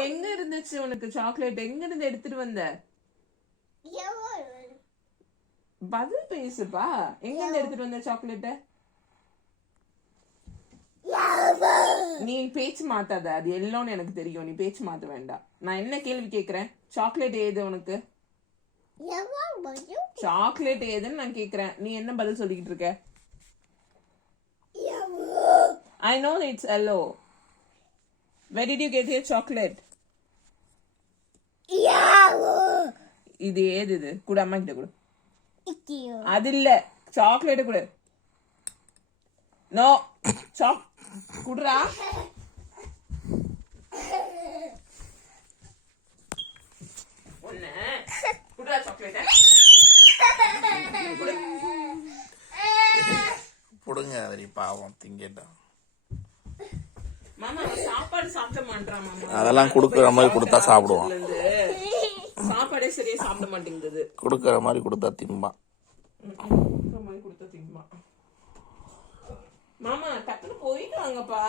எங்க இருந்துச்சு உனக்கு சாக்லேட்? எங்க இருந்து எடுத்துட்டு வந்த? பதில் பேசுப்பா. எங்க இருந்து எடுத்துட்டு வந்த சாக்லேட்ட? நீ பேச்சு மாத்தாத. அது எல்லோன்னு எனக்கு தெரியும். நீ பேச்சு மாத்த வேண்டாம். நான் என்ன கேள்வி கேக்குறேன்? சாக்லேட் ஏது உனக்கு? சாக்லேட் ஏதுன்னு நான் கேக்குறேன். நீ என்ன பதில் சொல்லிக்கிட்டு இருக்க? I know it's yellow. Where did you get your chocolate? இது ஏது? இது கூட அம்மா கிட்ட கொடு. அது இல்ல, சாக்லேட் கொடு. நோ, சாக் குடுறா. ஒண்ணு குடுறா சாக்லேட். புடுங்க அவரி பாவம் திங்கட்டும். மாமா சாப்பாடு சாப்பிட மாட்டான் மாமா. அதெல்லாம் குடுக்கற மாதிரி கொடுத்தா சாப்பிடுவான். சாப்பாடே சரியா சாப்பிட மாட்டேங்குது. குடுக்கற மாதிரி கொடுத்தா திம்பான். மாமா டக்குனு போயிட்டு வாங்கப்பா.